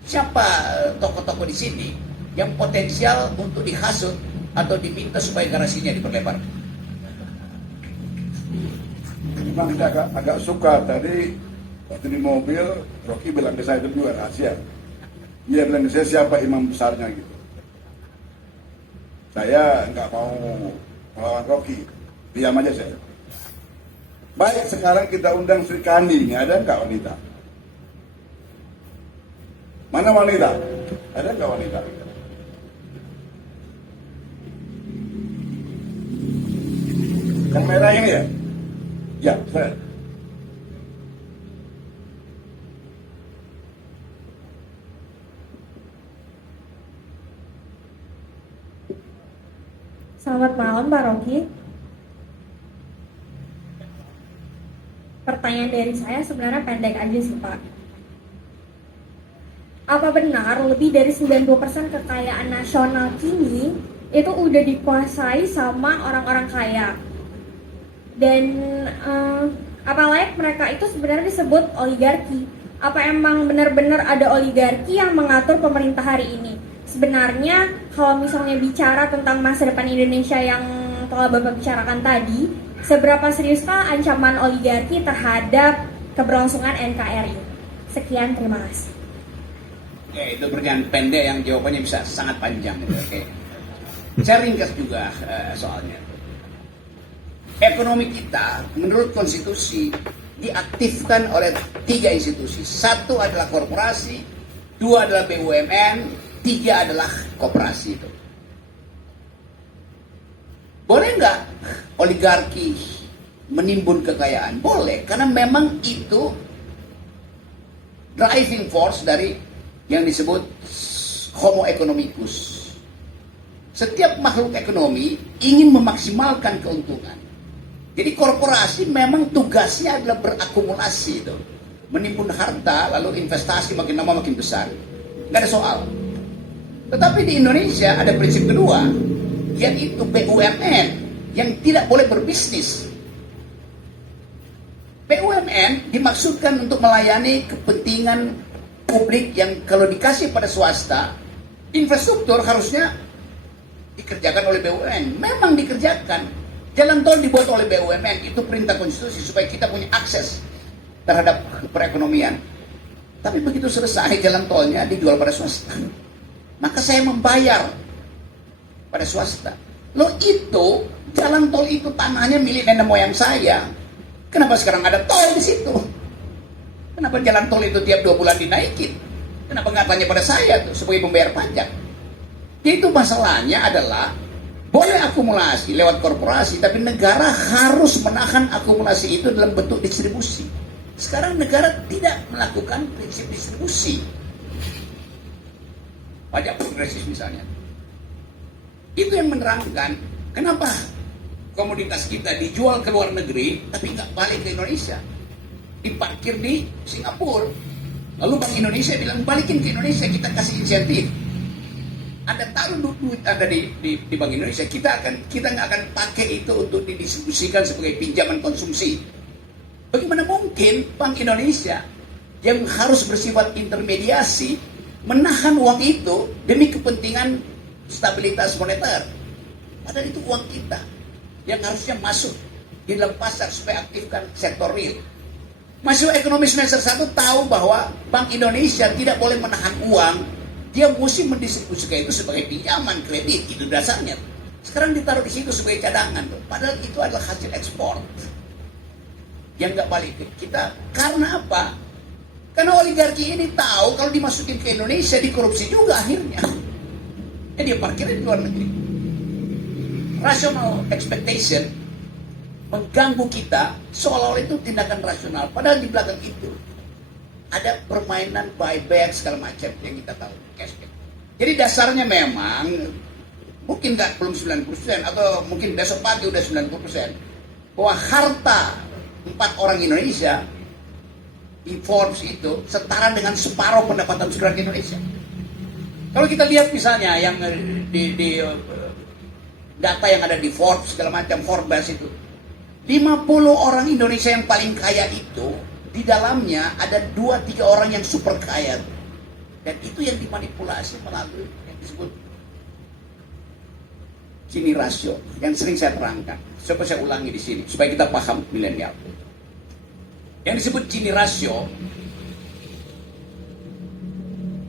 siapa tokoh-tokoh di sini yang potensial untuk dihasut atau diminta supaya garasinya diperlebar. Memang kita agak suka tadi waktu di mobil Rocky bilang ke saya itu juga rahasia. Dia bilang ke saya siapa imam besarnya gitu. Saya nggak mau melawan Rocky, diam aja saya. Baik, sekarang kita undang Sri Kandi. Ada nggak wanita? Mana wanita? Ada nggak wanita? Yang merah ini ya? Ya, saya. Selamat malam Pak Rocky. Pertanyaan dari saya sebenarnya pendek aja sih Pak. Apa benar lebih dari 90% kekayaan nasional kini itu udah dikuasai sama orang-orang kaya? Dan apa layak mereka itu sebenarnya disebut oligarki? Apa emang benar-benar ada oligarki yang mengatur pemerintah hari ini? Sebenarnya kalau misalnya bicara tentang masa depan Indonesia yang telah Bapak bicarakan tadi, seberapa seriuskah ancaman oligarki terhadap keberlangsungan NKRI? Sekian, terima kasih. Oke, itu pertanyaan pendek yang jawabannya bisa sangat panjang. Oke. Saya ringkas juga soalnya. Ekonomi kita menurut konstitusi diaktifkan oleh 3 institusi. 1 adalah korporasi, 2 adalah BUMN, 3 adalah koperasi itu. Boleh nggak oligarki menimbun kekayaan? Boleh, karena memang itu driving force dari yang disebut homo economicus. Setiap makhluk ekonomi ingin memaksimalkan keuntungan. Jadi korporasi memang tugasnya adalah berakumulasi itu, menimbun harta, lalu investasi makin lama makin besar. Nggak ada soal. Tetapi di Indonesia ada prinsip kedua, yaitu BUMN yang tidak boleh berbisnis. BUMN dimaksudkan untuk melayani kepentingan publik yang kalau dikasih pada swasta, infrastruktur harusnya dikerjakan oleh BUMN. Memang dikerjakan. Jalan tol dibuat oleh BUMN, itu perintah konstitusi supaya kita punya akses terhadap perekonomian. Tapi begitu selesai jalan tolnya dijual pada swasta, maka saya membayar pada swasta. Loh, itu jalan tol itu tanahnya milik nenek moyang saya. Kenapa sekarang ada tol di situ? Kenapa jalan tol itu tiap 2 bulan dinaikin? Kenapa nggak tanya pada saya tuh sebagai pembayar pajak? Itu masalahnya adalah boleh akumulasi lewat korporasi, tapi negara harus menahan akumulasi itu dalam bentuk distribusi. Sekarang negara tidak melakukan prinsip distribusi. Pajak progresif misalnya. Itu yang menerangkan kenapa komoditas kita dijual ke luar negeri tapi nggak balik ke Indonesia. Diparkir di Singapura. Lalu Bank Indonesia bilang balikin ke Indonesia, kita kasih insentif. Anda taruh duit Anda di Bank Indonesia, kita nggak akan pakai itu untuk didistribusikan sebagai pinjaman konsumsi. Bagaimana mungkin Bank Indonesia yang harus bersifat intermediasi menahan uang itu demi kepentingan stabilitas moneter? Padahal itu uang kita yang harusnya masuk di dalam pasar supaya aktifkan sektor real. Mahasiswa ekonomi semester 1 tahu bahwa Bank Indonesia tidak boleh menahan uang. Dia mesti mendistribusikan itu sebagai pinjaman kredit, itu dasarnya. Sekarang ditaruh di situ sebagai cadangan. Padahal itu adalah hasil ekspor yang nggak balik ke kita. Karena apa? Karena oligarki ini tahu kalau dimasukin ke Indonesia dikorupsi juga akhirnya. Jadi dia parkirnya di luar negeri. Rational expectation mengganggu kita seolah-olah itu tindakan rasional. Padahal di belakang itu ada permainan buyback segala macam yang kita tahu. Cashback. Jadi dasarnya memang mungkin nggak belum 90% atau mungkin besok pagi udah 90% bahwa harta 4 orang Indonesia di Forbes itu setara dengan separuh pendapatan seluruh Indonesia. Kalau kita lihat misalnya yang di data yang ada di Forbes segala macam Forbes itu 50 orang Indonesia yang paling kaya itu di dalamnya ada 2-3 orang yang super kaya dan itu yang dimanipulasi melalui yang disebut Gini rasio yang sering saya terangkan. Coba saya ulangi di sini supaya kita paham milenial. Yang disebut Gini rasio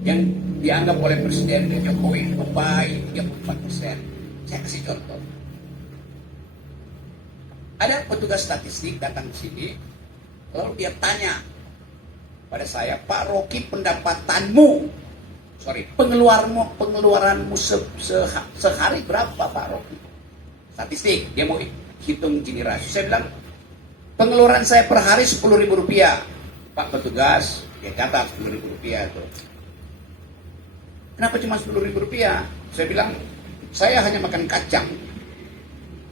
yang dianggap oleh Presiden Jokowi membaik 34%. Saya kasih contoh. Ada petugas statistik datang ke sini, lalu dia tanya pada saya, Pak Rocky, pengeluaranmu sehari berapa Pak Rocky? Statistik, dia mau hitung Gini rasio. Saya bilang, pengeluaran saya per hari Rp10.000. Pak petugas, dia kata Rp10.000 itu. Kenapa cuma Rp10.000? Saya bilang, saya hanya makan kacang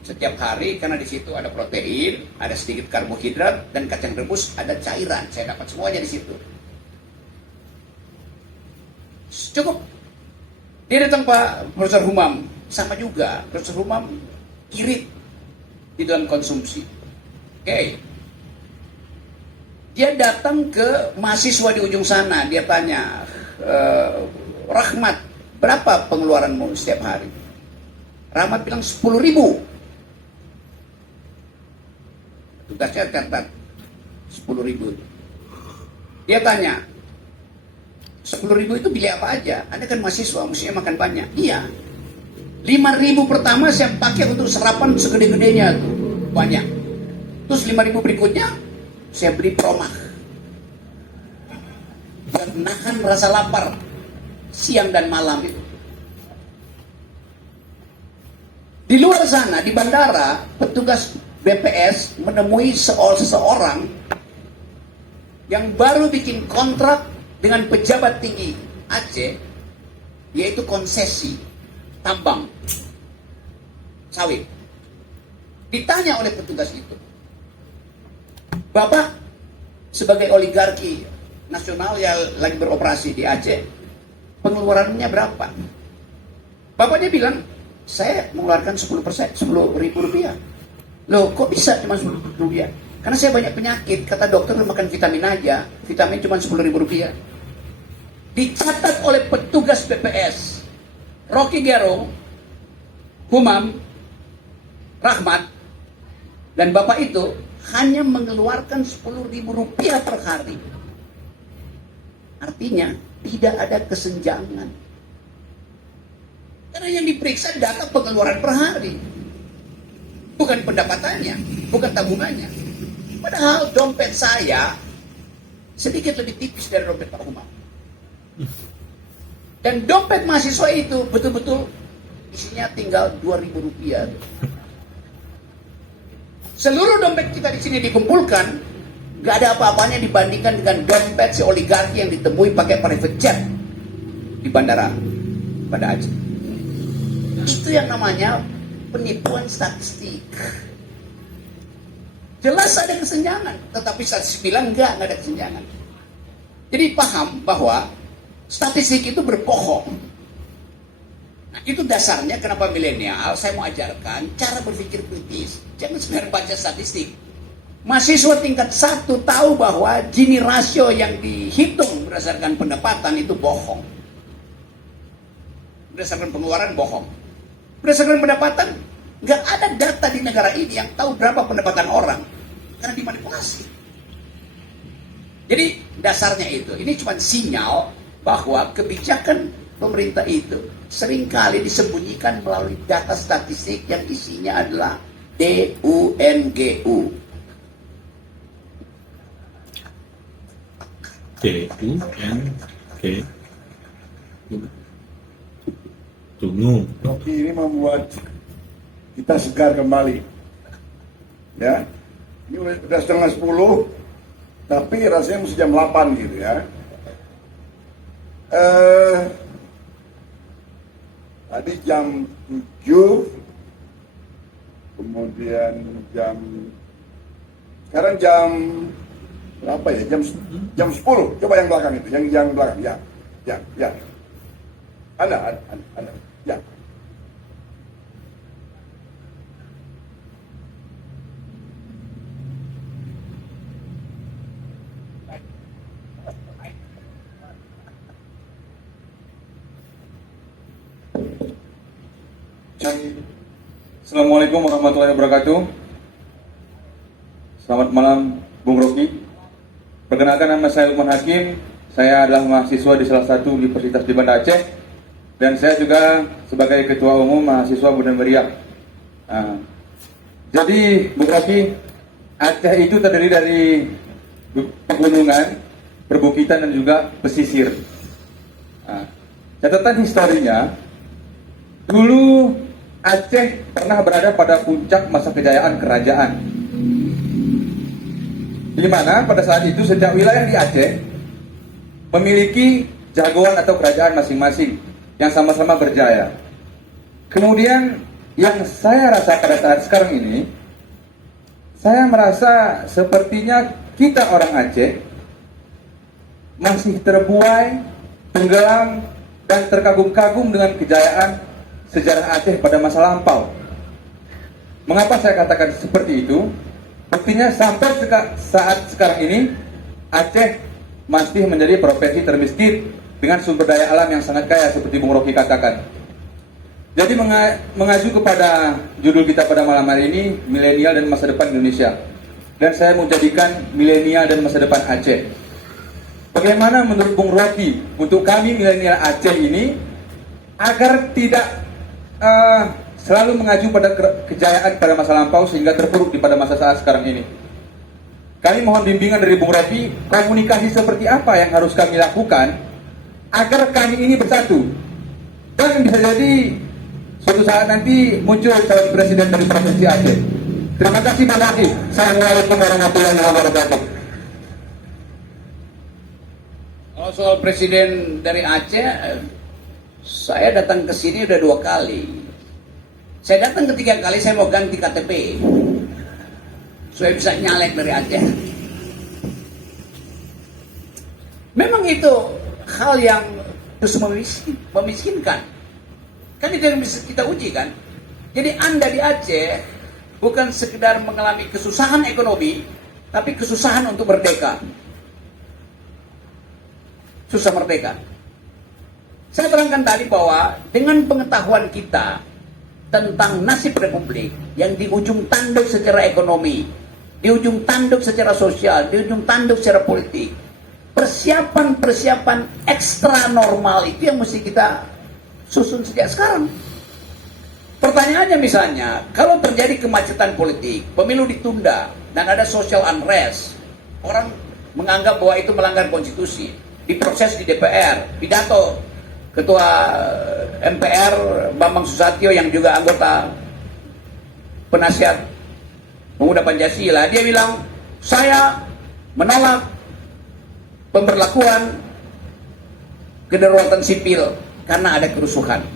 setiap hari karena di situ ada protein, ada sedikit karbohidrat, dan kacang rebus ada cairan. Saya dapat semuanya di situ. Cukup. Dia datang Pak Profesor Humam, sama juga. Profesor Humam irit di dalam konsumsi. Oke. Dia datang ke mahasiswa di ujung sana, dia tanya, Rahmat, berapa pengeluaranmu setiap hari? Rahmat bilang 10.000. Tugasnya catat 10.000. Dia tanya, 10.000 itu beli apa aja? Anda kan mahasiswa, mestinya makan banyak. Iya. 5.000 pertama saya pakai untuk sarapan segede-gedenya tuh, banyak. Terus 5.000 berikutnya saya beli promah. Dan nahan rasa lapar siang dan malam itu. Di luar sana, di bandara, petugas BPS menemui seseorang yang baru bikin kontrak dengan pejabat tinggi Aceh, yaitu konsesi tambang sawit. Ditanya oleh petugas itu, Bapak sebagai oligarki nasional yang lagi beroperasi di Aceh, pengeluarannya berapa? Bapaknya bilang, saya mengeluarkan 10%, Rp10.000. Loh, kok bisa cuma Rp10.000? Karena saya banyak penyakit, kata dokter makan vitamin aja, vitamin cuma Rp10.000. Dicatat oleh petugas BPS, Rocky Gerung, Humam, Rahmat, dan bapak itu hanya mengeluarkan Rp10.000 per hari. Artinya, tidak ada kesenjangan. Karena yang diperiksa data pengeluaran per hari. Bukan pendapatannya, bukan tabungannya. Padahal dompet saya sedikit lebih tipis dari dompet Pak Umar. Dan dompet mahasiswa itu betul-betul isinya tinggal Rp2.000. Seluruh dompet kita di sini dikumpulkan, nggak ada apa-apanya dibandingkan dengan dompet si oligarki yang ditemui pakai private jet di bandara pada Aceh. Itu yang namanya penipuan statistik. Jelas ada kesenjangan, tetapi statistik bilang enggak ada kesenjangan. Jadi paham bahwa statistik itu berbohong. Nah, itu dasarnya kenapa milenial saya mau ajarkan cara berpikir kritis. Jangan sekedar baca statistik. Mahasiswa tingkat 1 tahu bahwa Gini rasio yang dihitung berdasarkan pendapatan itu bohong. Berdasarkan pengeluaran bohong. Berdasarkan pendapatan, nggak ada data di negara ini yang tahu berapa pendapatan orang. Karena dimanipulasi. Jadi dasarnya itu, ini cuma sinyal bahwa kebijakan pemerintah itu seringkali disembunyikan melalui data statistik yang isinya adalah DUNGU. Rocky ini membuat kita segar kembali. Ya, ini udah setengah 10, tapi rasanya mesti jam 8 gitu ya. Tadi jam 7, kemudian sekarang jam berapa ya? Jam 10. Coba yang belakang itu, yang belakang. Ya. Ada. Ya. Assalamualaikum warahmatullahi wabarakatuh. Selamat malam Bung Rocky. Perkenalkan, nama saya Lukman Hakim. Saya adalah mahasiswa di salah satu universitas di Banda Aceh, dan saya juga sebagai ketua umum mahasiswa Bunda Meriah. Jadi Bung Rocky, Aceh itu terdiri dari pegunungan, perbukitan dan juga pesisir. Catatan historinya, dulu Aceh pernah berada pada puncak masa kejayaan kerajaan, di mana pada saat itu setiap wilayah di Aceh memiliki jagoan atau kerajaan masing-masing yang sama-sama berjaya. Kemudian yang saya rasa pada saat sekarang ini, saya merasa sepertinya kita orang Aceh masih terbuai, tenggelam, dan terkagum-kagum dengan kejayaan sejarah Aceh pada masa lampau. Mengapa saya katakan seperti itu? Buktinya sampai saat sekarang ini Aceh masih menjadi provinsi termiskin dengan sumber daya alam yang sangat kaya seperti Bung Rocky katakan. Jadi mengacu kepada judul kita pada malam hari ini, milenial dan masa depan Indonesia, dan saya mau jadikan milenial dan masa depan Aceh. Bagaimana menurut Bung Rocky untuk kami milenial Aceh ini agar tidak selalu mengacu pada kejayaan pada masa lampau sehingga terpuruk di pada masa saat sekarang ini? Kami mohon bimbingan dari Bung Rocky, komunikasi seperti apa yang harus kami lakukan agar kami ini bersatu, dan bisa jadi suatu saat nanti muncul calon presiden dari provinsi Aceh. Terima kasih Bung Rocky. Assalamualaikum warahmatullahi wabarakatuh. Kalau soal presiden dari Aceh, saya datang ke sini udah 2 kali. Saya datang ketiga kali, saya mau ganti KTP supaya bisa nyalek dari Aceh. Memang itu hal yang terus memiskinkan. Kan itu yang bisa kita uji kan. Jadi Anda di Aceh bukan sekedar mengalami kesusahan ekonomi, tapi kesusahan untuk merdeka. Susah merdeka. Saya terangkan tadi bahwa dengan pengetahuan kita tentang nasib republik yang di ujung tanduk secara ekonomi, di ujung tanduk secara sosial, di ujung tanduk secara politik, persiapan-persiapan ekstra normal itu yang mesti kita susun sejak sekarang. Pertanyaannya misalnya, kalau terjadi kemacetan politik, pemilu ditunda, dan ada social unrest, orang menganggap bahwa itu melanggar konstitusi, diproses di DPR, pidato Ketua MPR Bambang Susatyo yang juga anggota penasihat Pemuda Pancasila, dia bilang, saya menolak pemberlakuan kedaruratan sipil karena ada kerusuhan.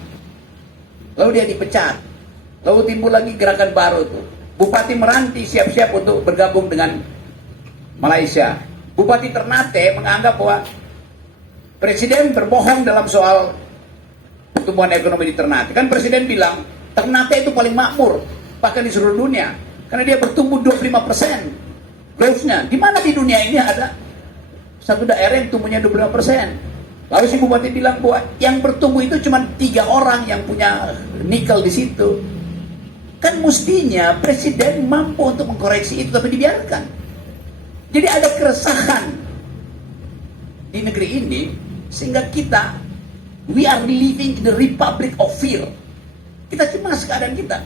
Lalu dia dipecat. Lalu timbul lagi gerakan baru tuh. Bupati Meranti siap-siap untuk bergabung dengan Malaysia. Bupati Ternate menganggap bahwa Presiden berbohong dalam soal pertumbuhan ekonomi di Ternate. Kan Presiden bilang Ternate itu paling makmur bahkan di seluruh dunia karena dia bertumbuh 25% growth-nya. Di mana di dunia ini ada satu daerah yang tumbuhnya 25%? Lalu si bupati bilang bahwa yang bertumbuh itu cuma 3 orang yang punya nikel di situ. Kan mestinya Presiden mampu untuk mengkoreksi itu, tapi dibiarkan. Jadi ada keresahan di negeri ini sehingga kita we are living in the republic of fear. Kita cemas keadaan kita.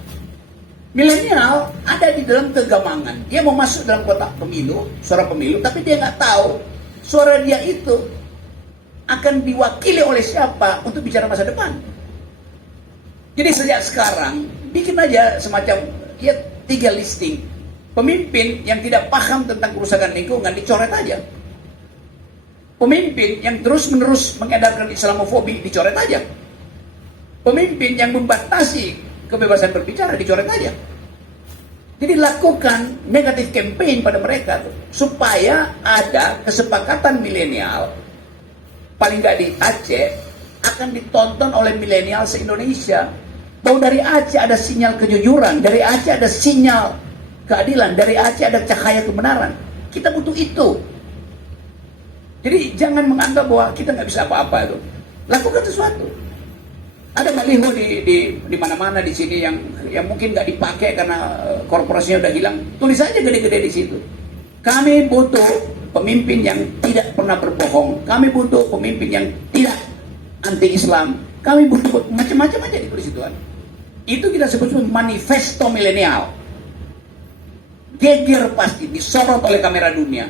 Milenial ada di dalam kegamangan. Dia mau masuk dalam kotak pemilu, suara pemilu, tapi dia nggak tahu suara dia itu akan diwakili oleh siapa untuk bicara masa depan. Jadi sejak sekarang bikin aja semacam 3 listing Pemimpin yang tidak paham tentang kerusakan lingkungan dicoret aja. Pemimpin yang terus-menerus mengedarkan Islamofobi dicoret aja. Pemimpin yang membatasi kebebasan berbicara dicoret aja. Jadi lakukan negatif campaign pada mereka tuh, supaya ada kesepakatan milenial, paling nggak di Aceh akan ditonton oleh milenial se-Indonesia, bahwa dari Aceh ada sinyal kejujuran, dari Aceh ada sinyal keadilan, dari Aceh ada cahaya kebenaran. Kita butuh itu. Jadi jangan menganggap bahwa kita nggak bisa apa-apa itu. Lakukan sesuatu. Ada baliho di mana-mana di sini yang mungkin nggak dipakai karena korporasinya udah hilang. Tulis aja gede-gede di situ. Kami butuh pemimpin yang tidak pernah berbohong. Kami butuh pemimpin yang tidak anti-Islam. Kami butuh macam-macam aja ditulis itu kan. Itu kita sebut manifesto milenial. Geger pasti disorot oleh kamera dunia.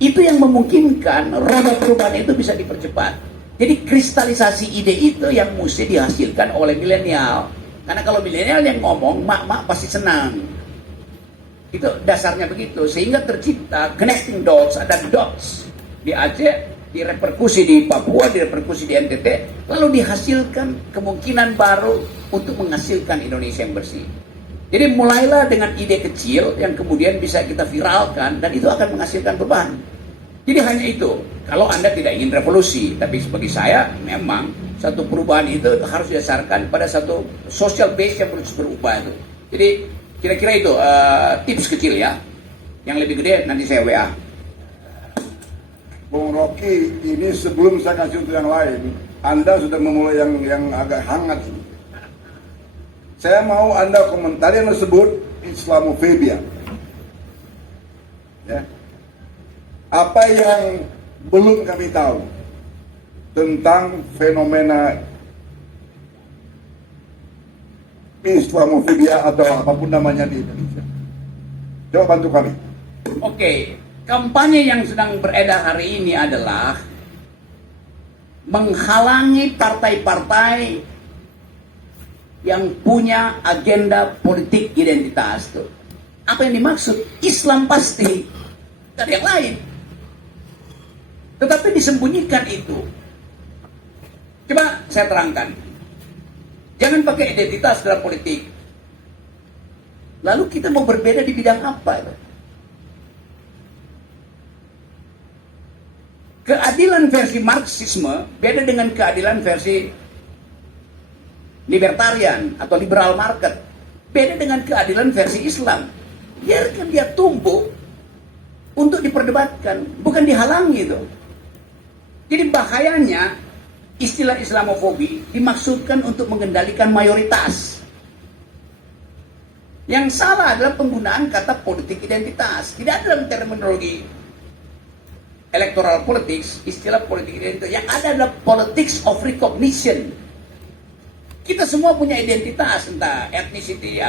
Itu yang memungkinkan roda perubahan itu bisa dipercepat. Jadi kristalisasi ide itu yang mesti dihasilkan oleh milenial. Karena kalau milenial yang ngomong, mak-mak pasti senang. Itu dasarnya begitu. Sehingga tercipta connecting dots, ada dots di Aceh, direperkusi di Papua, direperkusi di NTT, lalu dihasilkan kemungkinan baru untuk menghasilkan Indonesia yang bersih. Jadi mulailah dengan ide kecil yang kemudian bisa kita viralkan dan itu akan menghasilkan perubahan. Jadi hanya itu, kalau Anda tidak ingin revolusi, tapi bagi saya memang satu perubahan itu harus didasarkan pada satu social base yang harus berubah itu. Jadi kira-kira itu tips kecil ya. Yang lebih gede nanti saya WA. Bung Rocky, ini sebelum saya kasih untuk yang lain, Anda sudah memulai yang agak hangat ini. Saya mau Anda komentari yang disebut Islamofobia. Ya. Apa yang belum kami tahu tentang fenomena Islamofobia atau apapun namanya di Indonesia? Coba bantu kami. Oke, kampanye yang sedang beredar hari ini adalah menghalangi partai-partai yang punya agenda politik identitas tuh. Apa yang dimaksud? Islam pasti, tak ada yang lain. Tetapi disembunyikan itu. Coba saya terangkan. Jangan pakai identitas dalam politik. Lalu kita mau berbeda di bidang apa? Keadilan versi Marxisme beda dengan keadilan versi libertarian atau liberal market. Beda dengan keadilan versi Islam. Biarkan dia tumbuh untuk diperdebatkan, bukan dihalangi itu. Jadi bahayanya istilah Islamofobi dimaksudkan untuk mengendalikan mayoritas. Yang salah adalah penggunaan kata politik identitas. Tidak ada dalam terminologi electoral politics, istilah politik identitas. Yang ada adalah politics of recognition. Kita semua punya identitas, entah ethnicity,